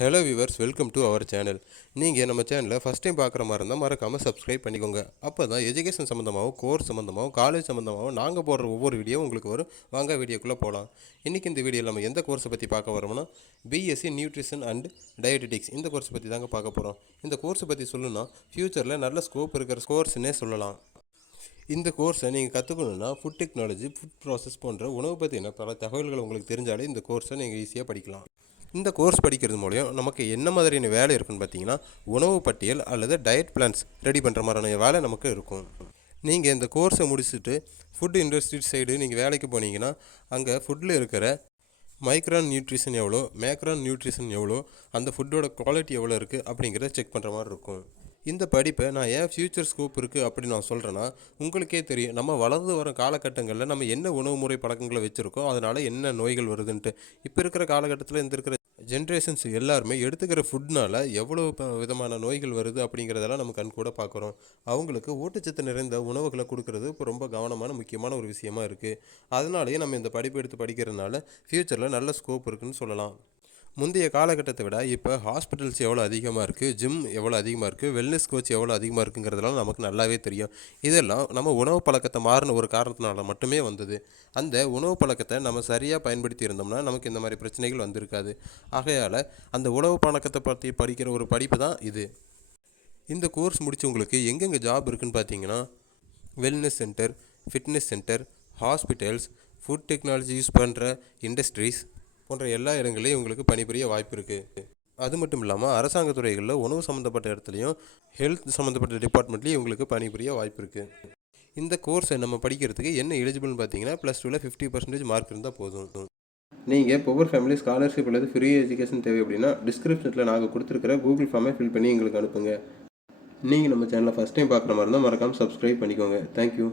Hello viewers, welcome to our channel. நீங்கள் நம்ம சேனலை ஃபஸ்ட் டைம் பார்க்குற மாதிரி இருந்தால் மறக்காமல் சப்ஸ்கிரைப் பண்ணிக்கோங்க. அப்போ தான் எஜுகேஷன் சம்மந்தமாகவும், கோர்ஸ் சம்மந்தமாகவும், காலேஜ் சம்மந்தமாகவும் நாங்கள் போடுற ஒவ்வொரு வீடியோ உங்களுக்கு வரும். வாங்க வீடியோக்குள்ளே போகலாம். இன்றைக்கி இந்த வீடியோவில் நம்ம எந்த கோர்ஸை பற்றி பார்க்க வரோம்னா, பிஎஸ்சி நியூட்ரிஷன் அண்ட் டயட்டெட்டிக்ஸ் இந்த கோர்ஸை பற்றி தாங்க பார்க்க போகிறோம். இந்த கோர்ஸை பற்றி சொல்லணும்னா ஃப்யூச்சரில் நல்ல ஸ்கோப் இருக்கிற கோர்ஸ்னே சொல்லலாம். இந்த கோர்ஸை நீங்கள் கற்றுக்கணுன்னா ஃபுட் டெக்னாலஜி, ஃபுட் ப்ராசஸ் போன்ற உணவு பற்றின பல தகவல்கள் உங்களுக்கு தெரிஞ்சாலே இந்த கோர்ஸை நீங்கள் ஈஸியாக படிக்கலாம். இந்த கோர்ஸ் படிக்கிறது மூலம் நமக்கு என்ன மாதிரியான வேலை இருக்குன்னு பார்த்தீங்கன்னா, உணவு பட்டியல் அல்லது டயட் பிளான்ஸ் ரெடி பண்ணுற மாதிரியான வேலை நமக்கு இருக்கும். நீங்கள் இந்த கோர்ஸை முடிச்சுட்டு ஃபுட் இண்டஸ்ட்ரி சைடு நீங்கள் வேலைக்கு போனீங்கன்னா, அங்கே ஃபுட்டில் இருக்கிற மைக்ரான் நியூட்ரிஷன் எவ்வளோ, மேக்ரான் நியூட்ரிஷன் எவ்வளோ, அந்த ஃபுட்டோட குவாலிட்டி எவ்வளோ இருக்குது அப்படிங்கிறத செக் பண்ணுற மாதிரி இருக்கும். இந்த படிப்பை நான் ஏன் ஃப்யூச்சர் ஸ்கோப் இருக்குது அப்படின்னு நான் சொல்கிறேன்னா, உங்களுக்கே தெரியும் நம்ம வளர்ந்து வர காலகட்டங்களில் நம்ம என்ன உணவு முறை பழக்கங்களை வச்சுருக்கோம், அதனால் என்ன நோய்கள் வருதுன்ட்டு. இப்போ இருக்கிற காலகட்டத்தில் இந்த இருக்கிற ஜென்ரேஷன்ஸ் எல்லாருமே எடுத்துக்கிற ஃபுட்னால் எவ்வளோ விதமான நோய்கள் வருது அப்படிங்கிறதெல்லாம் நம்ம கண் கூட பார்க்குறோம். அவங்களுக்கு ஊட்டச்சத்து நிறைந்த உணவுகளை கொடுக்கறது இப்போ ரொம்ப கவனமான முக்கியமான ஒரு விஷயமா இருக்குது. அதனாலேயே நம்ம இந்த படிப்பு எடுத்து படிக்கிறதுனால ஃப்யூச்சரில் நல்ல ஸ்கோப் இருக்குதுன்னு சொல்லலாம். முந்தைய காலகட்டத்தை விட இப்போ ஹாஸ்பிட்டல்ஸ் எவ்வளோ அதிகமாக இருக்குது, ஜிம் எவ்வளோ அதிகமாக இருக்குது, வெல்னஸ் கோச் எவ்வளோ அதிகமாக இருக்குங்கிறதெல்லாம் நமக்கு நல்லாவே தெரியும். இதெல்லாம் நம்ம உணவு பழக்கத்தை மாறின ஒரு காரணத்தினால மட்டுமே வந்தது. அந்த உணவு பழக்கத்தை நம்ம சரியாக பயன்படுத்தி இருந்தோம்னா நமக்கு இந்த மாதிரி பிரச்சனைகள் வந்திருக்காது. ஆகையால் அந்த உணவு பழக்கத்தை பற்றி படிக்கிற ஒரு படிப்பு தான் இது. இந்த கோர்ஸ் முடித்தவங்களுக்கு எங்கெங்கே ஜாப் இருக்குதுன்னு பார்த்தீங்கன்னா, wellness centre, fitness centre, hospitals, food technology use பண்ணுற இண்டஸ்ட்ரீஸ் போன்ற எல்லா இடங்களையும் உங்களுக்கு பணிபுரிய வாய்ப்பு இருக்குது. அது மட்டும் இல்லாமல் அரசாங்க துறைகளில் உணவு சம்மந்தப்பட்ட இடத்துலையும், ஹெல்த் சம்மந்தப்பட்ட டிபார்ட்மெண்ட்லேயும் உங்களுக்கு பணிபுரிய வாய்ப்பு இருக்குது. இந்த கோர்ஸை நம்ம படிக்கிறதுக்கு என்ன எலிஜிபிள்னு பார்த்தீங்கன்னா, +2ல் 50% மார்க் இருந்தால் போதும். நீங்கள் புவர் ஃபேமிலி ஸ்காலர்ஷிப் அல்லது ஃப்ரீ எஜுகேஷன் தேவை அப்படின்னா டிஸ்கிரிப்ஷனில் நாங்கள் கொடுத்துருக்கிற கூகுள் ஃபார்மை ஃபில் பண்ணி எங்களுக்கு அனுப்புங்க. நீங்கள் நம்ம சேனலை ஃபஸ்ட் டைம் பார்க்குற மாதிரி இருந்தால் மறக்காமல் சப்ஸ்கிரைப் பண்ணிக்கோங்க. தேங்க்யூ.